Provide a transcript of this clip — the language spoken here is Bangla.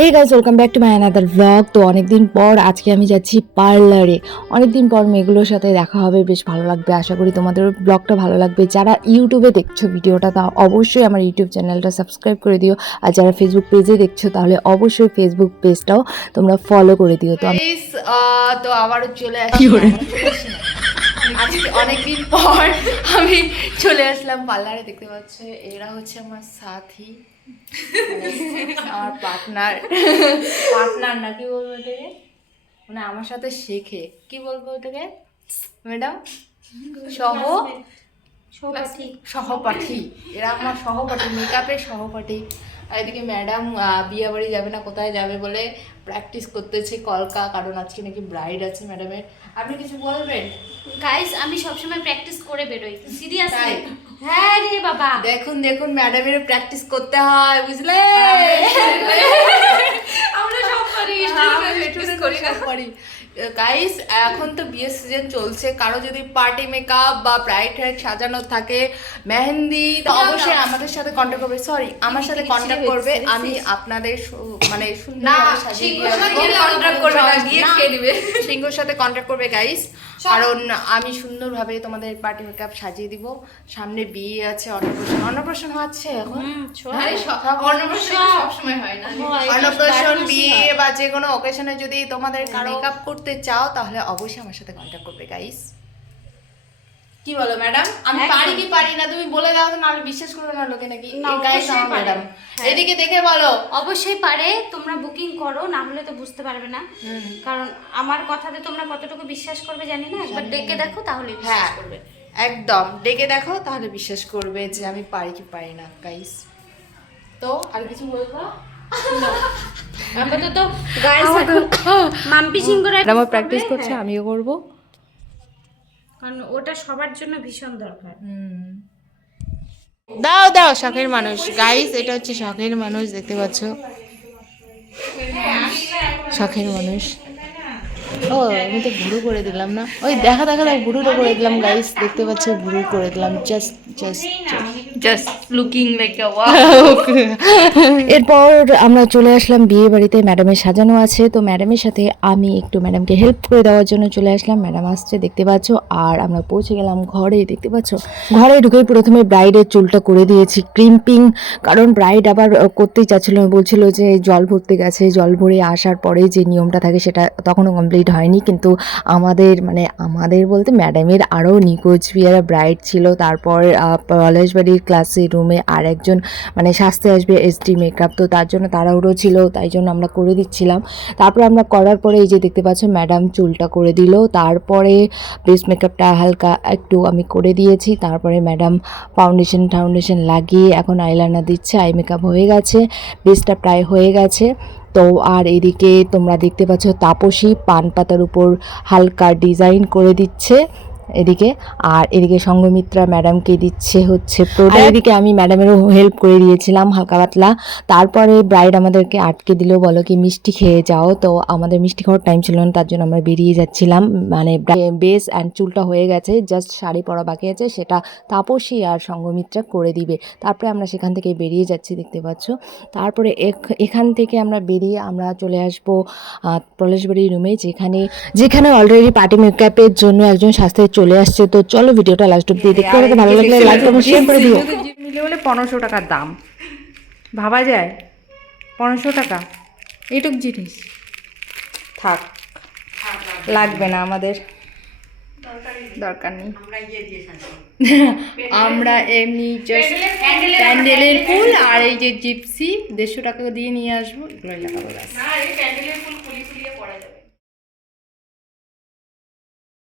Hey guys welcome back to my another blog তো অনেকদিন পর আজকে আমি যাচ্ছি পার্লারে। অনেকদিন পর মেয়েগুলোর সাথে দেখা হবে বেশ ভালো লাগবে। আশা করি তোমাদের ব্লগটা ভালো লাগবে। যারা ইউটিউবে দেখছ ভিডিওটা তা অবশ্যই আমার ইউটিউব চ্যানেলটা সাবস্ক্রাইব করে দিও। আর যারা ফেসবুক পেজে দেখছ তাহলে অবশ্যই ফেসবুক পেজটাও তোমরা ফলো করে দিও। তো আমি তো আবারও চলে আসি আজকে অনেকদিন পর আমি চলে আসলাম পার্লারে। দেখতে পাচ্ছ এরা হচ্ছে আমার সাথী। আমার পার্টনার। পার্টনার না কি বলব ওটাকে? মানে আমার সাথে শেখে। কি বলব ওটাকে? ম্যাডাম? সহ সহপাঠী। এরা আমার সহপাঠী মেকআপের সহপাঠী। আর এদিকে ম্যাডাম বিয়ে বাড়ি যাবে না কোথায় যাবে বলে প্র্যাকটিস করতেছে কলকা কারণ আজকে নাকি ব্রাইড আছে ম্যাডামের। আপনি কিছু বলবেন? গাইস আমি সবসময় প্র্যাকটিস করে বেরোই। সিরিয়াস? হ্যাঁ রে বাবা। দেখুন দেখুন ম্যাডামের প্র্যাকটিস করতে হয় বুঝলে? আমরা সব করি করি না। করি। গাইস এখন তো বিয়ের সিজন চলছে। কারও যদি পার্টি মেকআপ বা ব্রাইট হেয়ার সাজানো থাকে মেহেন্দি অবশ্যই আমাদের সাথে কন্ট্যাক্ট করবে। সরি আমার সাথে কন্ট্যাক্ট করবে। আমি আপনাদের মানে সুন্দর। সিংহর সাথে কন্ট্যাক্ট করবে গাইস কারণ আমি সুন্দরভাবে তোমাদের পার্টি মেকআপ সাজিয়ে দিব। সামনে বিয়ে আছে অন্নপ্রাশন। অন্নপ্রাশন হচ্ছে এখন। সবসময় হয় অন্নপ্রাশন বিয়ে বা যে কোনো অকেশনে যদি তোমাদের মেকআপ করতে চাও তাহলে অবশ্যই আমার সাথে কন্ট্যাক্ট করবে গাইস কি বলো ম্যাডাম আমি পারি কি পারি না? তুমি বলে দাও তো নাহলে বিশ্বাস করবে না লোকে নাকি। ম্যাডাম এদিকে দেখে বলো। অবশ্যই পারে তোমরা বুকিং করো না হলে তো বুঝতে পারবে না। কারণ আমার কথাতে তোমরা কতটুকু বিশ্বাস করবে জানি না একবার ডেকে দেখো তাহলে বিশ্বাস হ্যাঁ করবে। একদম। ডেকে দেখো তাহলে বিশ্বাস করবে যে আমি পারি কি পারি না গাইস তো আর কিছু বলব? আপাতত গাইস মাম্পি সিং করে আমার প্র্যাকটিস করছে আমিও করব। কারণ ওটা সবার জন্য ভীষণ দরকার। দাও দাও শখের মানুষ। গাইস এটা হচ্ছে শখের মানুষ দেখতে পাচ্ছ? শখের মানুষ। ও আমি তো ভুরু করে দিলাম না। ওই দেখা দেখা দেখ ভুরুটা করে দিলাম গাইস দেখতে পাচ্ছ ভুরু করে দিলাম just just just looking like এরপর আমরা চলে আসলাম বিয়ে বাড়িতে ম্যাডামের সাজানো আছে। তো ম্যাডামের সাথে আমি একটু ম্যাডামকে হেল্প করে দেওয়ার জন্য চলে আসলাম। ম্যাডাম আসছে দেখতে পাচ্ছ আর আমরা পৌঁছে গেলাম ঘরে দেখতে পাচ্ছ? ঘরে ঢুকে প্রথমে ব্রাইডের চুলটা করে দিয়েছি ক্রিম্পিং কারণ ব্রাইড আবার করতেই চাচ্ছিল বলছিল যে জল ভরতে গেছে জল ভরে আসার পরে যে নিয়মটা থাকে সেটা তখনও কমপ্লিট হয়নি, কিন্তু আমাদের মানে আমাদের বলতে ম্যাডামের আরও নিখোঁজ বিয়ারা ব্রাইড ছিল। তারপর পলাশবাড়ির ক্লাসের রুমে আর একজন মানে সাজতে আসবে এসডি মেকআপ তো তার জন্য তাড়াহুড়ো ছিল, তাই জন্য আমরা করে দিচ্ছিলাম। তারপর আমরা করার পরে এই যে দেখতে পাচ্ছ ম্যাডাম চুলটা করে দিল। তারপরে বেস মেকআপটা হালকা একটু আমি করে দিয়েছি। তারপরে ম্যাডাম ফাউন্ডেশন টাউন্ডেশন লাগিয়ে এখন আইলাইনার দিচ্ছে আই মেকআপ হয়ে গেছে। বেসটা প্রায় হয়ে গেছে। তো আর এদিকে তোমরা দেখতে পাচ্ছ তাপসী পান পাতার উপর হালকা ডিজাইন করে দিচ্ছে। এদিকে, আর এদিকে সঙ্গমিত্রা ম্যাডামকে দিচ্ছে হচ্ছে আর এদিকে আমি ম্যাডামেরও হেল্প করে দিয়েছিলাম, হালকা পাতলা। তারপরে ব্রাইড আমাদেরকে আটকে দিল, বলো কি, মিষ্টি খেয়ে যাও। তো আমাদের মিষ্টি খাওয়ার টাইম ছিল না, তার জন্য আমরা বেরিয়ে যাচ্ছিলাম। মানে বেস অ্যান্ড চুলটা হয়ে গেছে জাস্ট শাড়ি পরা বাকি আছে, সেটা তাপসী আর সঙ্গমিত্রা করে দিবে। তারপরে আমরা সেখান থেকে বেরিয়ে যাচ্ছি, দেখতে পাচ্ছ। তারপরে এখ- এখান থেকে আমরা বেরিয়ে আমরা চলে আসব পলাশবাড়ি রুমে যেখানে যেখানে অলরেডি পার্টি মেকআপের জন্য একজন স্বাস্থ্যে চলে আসছে তো চলো ভিডিওটা লাস্ট অব্দি দেখতে হবে ভালো লাগলে লাইক কমেন্ট শেয়ার করে দিও। নিলে বলে পনেরোশো টাকার দাম। ভাবা যায়? পনেরোশো টাকা। এইটুক জিনিস। থাক। লাগবে না আমাদের। দরকার নেই। আমরা এমনি প্যান্ডেলের ফুল আর এই যে জিপসি দেড়শো টাকা দিয়ে নিয়ে আসব। এগুলোই লাগাবো